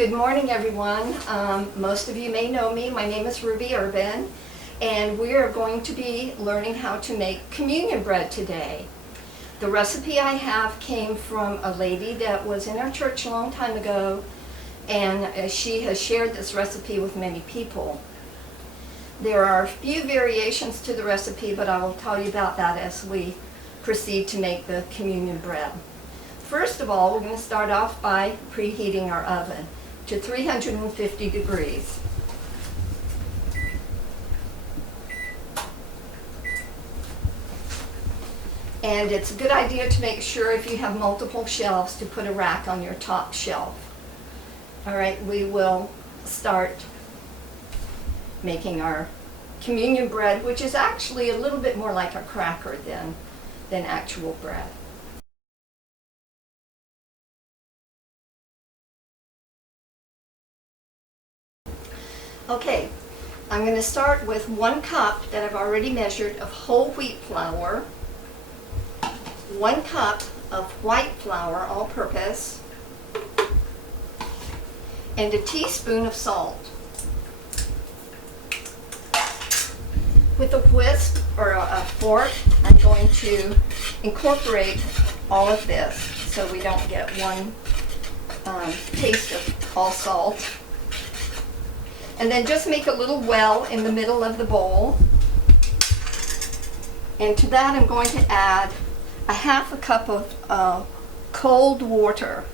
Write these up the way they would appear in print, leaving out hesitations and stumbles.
Good morning, everyone. Most of you may know me. My name is Ruby Urban, and we are going to be learning how to make communion bread today. The recipe I have came from a lady that was in our church a long time ago, and she has shared this recipe with many people. There are a few variations to the recipe, but I will tell you about that as we proceed to make the communion bread. First of all, we're going to start off by preheating our oven to 350 degrees. And it's a good idea to make sure, if you have multiple shelves, to put a rack on your top shelf. All right, we will start making our communion bread, which is actually a little bit more like a cracker than actual bread. Okay, I'm going to start with 1 cup that I've already measured of whole wheat flour, 1 cup of white flour, all-purpose, and a teaspoon of salt. With a whisk or a fork, I'm going to incorporate all of this so we don't get one taste of all salt. And then just make a little well in the middle of the bowl. And to that I'm going to add a half a cup of cold water.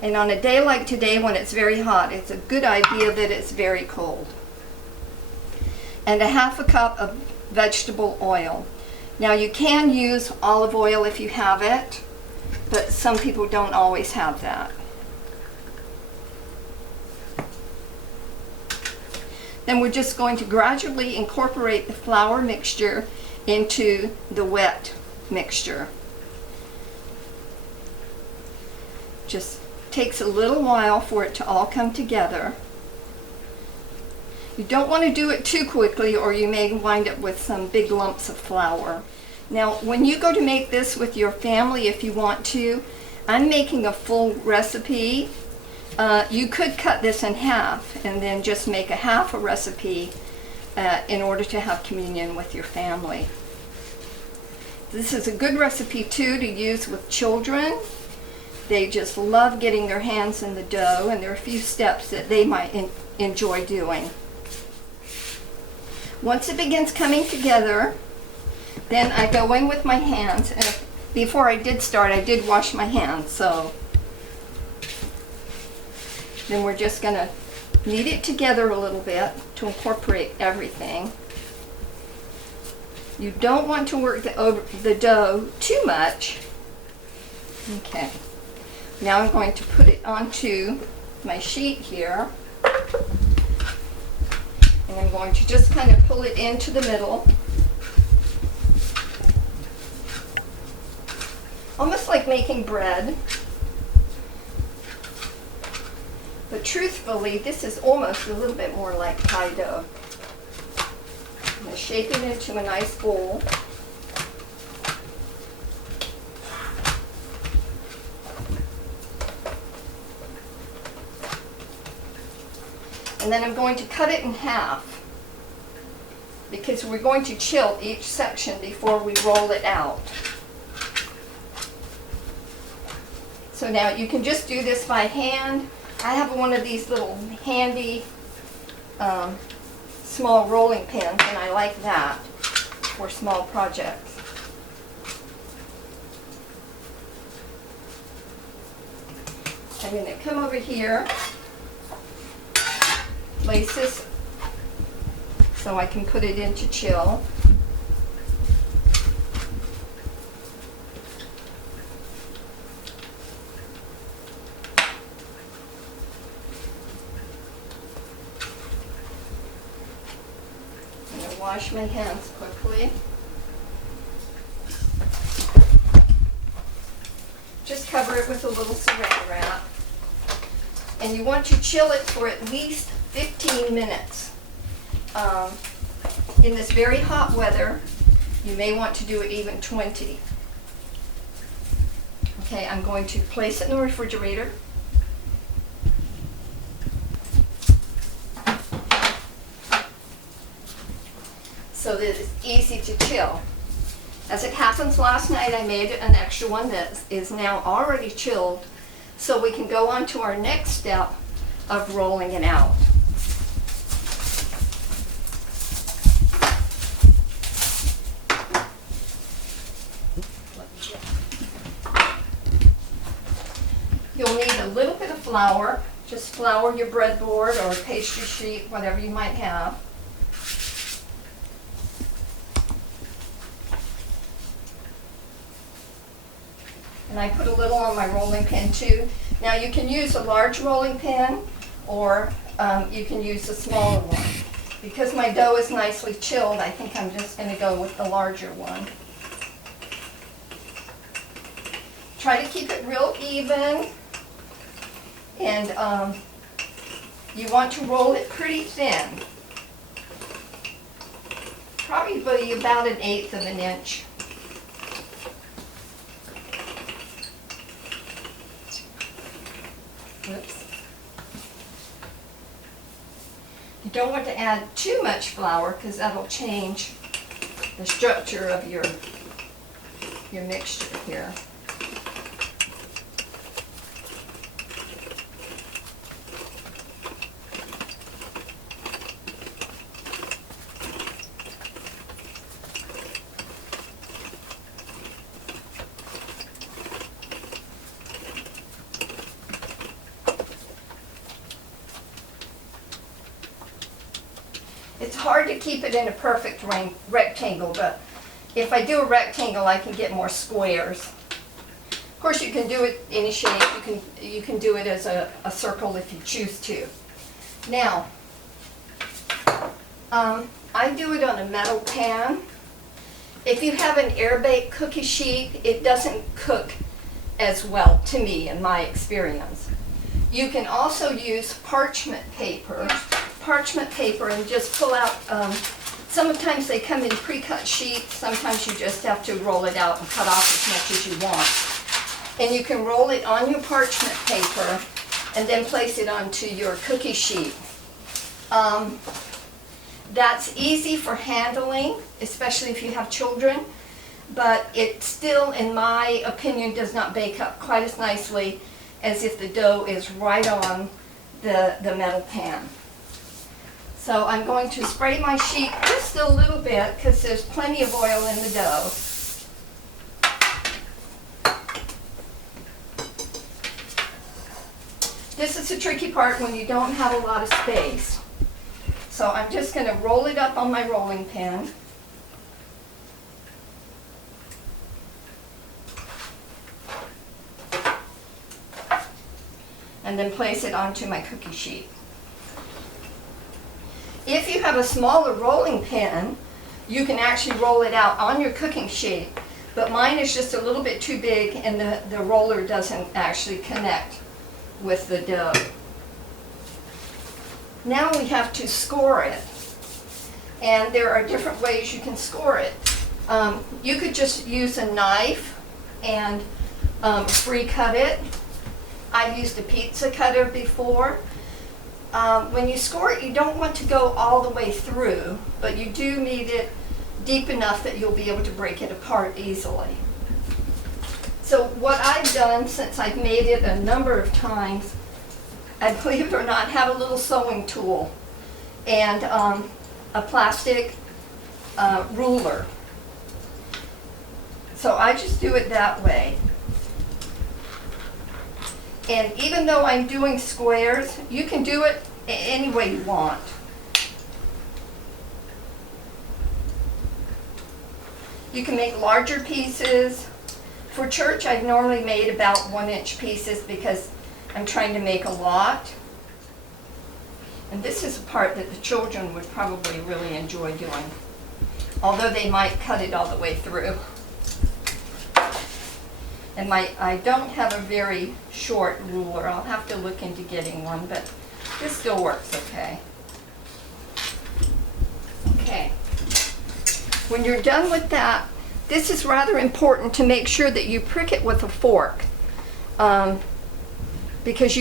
And on a day like today when it's very hot, it's a good idea that it's very cold. And a half a cup of vegetable oil. Now you can use olive oil if you have it, but some people don't always have that. Then we're just going to gradually incorporate the flour mixture into the wet mixture. Just takes a little while for it to all come together. You don't want to do it too quickly or you may wind up with some big lumps of flour. Now when you go to make this with your family, if you want to, I'm making a full recipe. You could cut this in half and then just make a half a recipe in order to have communion with your family. This is a good recipe too to use with children. They just love getting their hands in the dough, and there are a few steps that they might enjoy doing. Once it begins coming together, then I go in with my hands, and before I did start, I did wash my hands, so then we're just going to knead it together a little bit to incorporate everything. You don't want to work the dough too much. Okay. Now I'm going to put it onto my sheet here. And I'm going to just kind of pull it into the middle. Almost like making bread. But truthfully, this is almost a little bit more like pie dough. I'm going to shape it into a nice bowl. And then I'm going to cut it in half because we're going to chill each section before we roll it out. So now you can just do this by hand. I have one of these little handy small rolling pins, and I like that for small projects. I'm going to come over here, place this so I can put it into chill. Wash my hands quickly. Just cover it with a little saran wrap. And you want to chill it for at least 15 minutes. In this very hot weather, you may want to do it even 20. Okay, I'm going to place it in the refrigerator. so that it's easy to chill. As it happens, last night I made an extra one that is now already chilled, so we can go on to our next step of rolling it out. You'll need a little bit of flour. Just flour your breadboard or pastry sheet, whatever you might have. And I put a little on my rolling pin too. Now you can use a large rolling pin or you can use a smaller one. Because my dough is nicely chilled, I think I'm just going to go with the larger one. Try to keep it real even, and you want to roll it pretty thin. Probably about 1/8 of an inch. Whoops. You don't want to add too much flour because that'll change the structure of your mixture here. It's hard to keep it in a perfect rectangle, but if I do a rectangle, I can get more squares. Of course, you can do it any shape. You can do it as a circle if you choose to. Now, I do it on a metal pan. If you have an air-baked cookie sheet, it doesn't cook as well, to me, in my experience. You can also use parchment paper and just pull out, sometimes they come in pre-cut sheets, sometimes you just have to roll it out and cut off as much as you want. And you can roll it on your parchment paper and then place it onto your cookie sheet. That's easy for handling, especially if you have children, but it still, in my opinion, does not bake up quite as nicely as if the dough is right on the metal pan. So I'm going to spray my sheet just a little bit because there's plenty of oil in the dough. This is the tricky part when you don't have a lot of space. So I'm just going to roll it up on my rolling pin. And then place it onto my cookie sheet. If you have a smaller rolling pin, you can actually roll it out on your cooking sheet, but mine is just a little bit too big and the roller doesn't actually connect with the dough. Now we have to score it, and there are different ways you can score it. You could just use a knife and free cut it. I've used a pizza cutter before. When you score it, you don't want to go all the way through, but you do need it deep enough that you'll be able to break it apart easily. So what I've done, since I've made it a number of times, I, believe it or not, have a little sewing tool and a plastic ruler. So I just do it that way. And even though I'm doing squares, you can do it any way you want. You can make larger pieces. For church, I've normally made about 1-inch pieces because I'm trying to make a lot. And this is a part that the children would probably really enjoy doing, although they might cut it all the way through. And I don't have a very short ruler. I'll have to look into getting one, but this still works okay. Okay. When you're done with that, this is rather important to make sure that you prick it with a fork. Because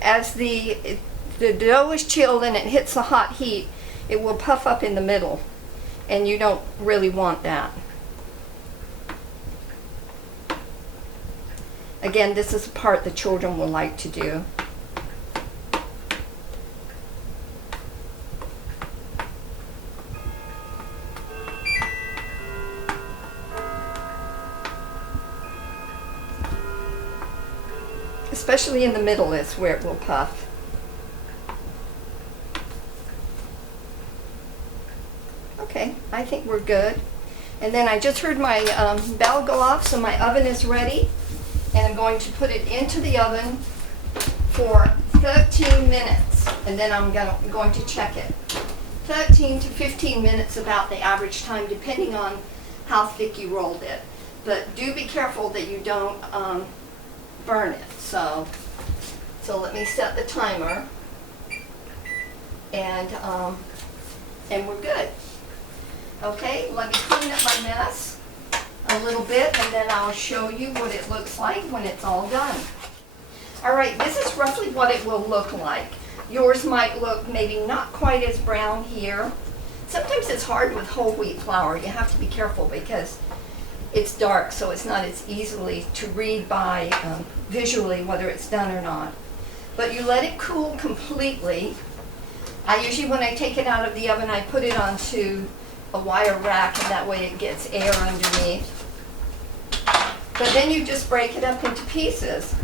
as the dough is chilled and it hits the hot heat, it will puff up in the middle. and you don't really want that. Again, this is a part the children will like to do. Especially in the middle is where it will puff. Okay, I think we're good. And then I just heard my bell go off, so my oven is ready. And I'm going to put it into the oven for 13 minutes. And then I'm going to check it. 13 to 15 minutes, about the average time, depending on how thick you rolled it. But do be careful that you don't burn it. So let me set the timer, and we're good. Okay, let me clean up my mess a little bit, and then I'll show you what it looks like when it's all done. All right, this is roughly what it will look like. Yours might look maybe not quite as brown here. Sometimes it's hard with whole wheat flour. You have to be careful because it's dark, so it's not as easily to read by visually whether it's done or not. But you let it cool completely. I usually, when I take it out of the oven, I put it onto a wire rack, and that way it gets air underneath. But then you just break it up into pieces.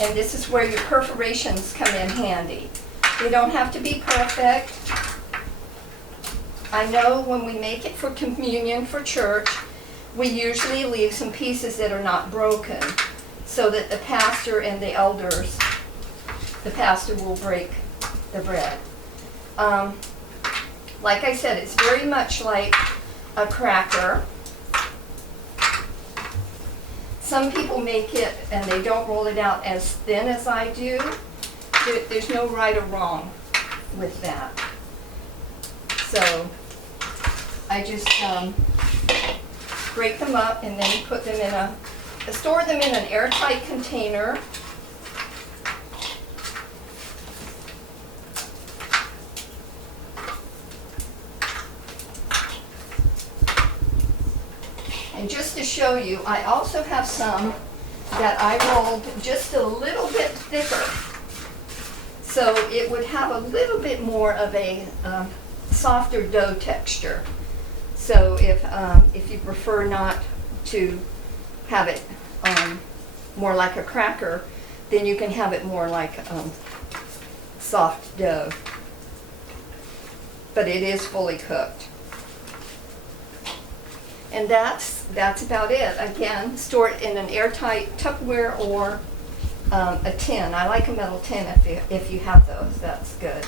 And this is where your perforations come in handy. They don't have to be perfect. I know when we make it for communion for church, we usually leave some pieces that are not broken so that the pastor and the elders, the pastor will break the bread. Like I said, it's very much like a cracker. Some people make it and they don't roll it out as thin as I do. There's no right or wrong with that. So I just break them up and then put them in store them in an airtight container. And just to show you, I also have some that I rolled just a little bit thicker. So it would have a little bit more of a softer dough texture. So if you prefer not to have it more like a cracker, then you can have it more like soft dough. But it is fully cooked. And that's about it. Again, store it in an airtight Tupperware or a tin. I like a metal tin if you have those. That's good.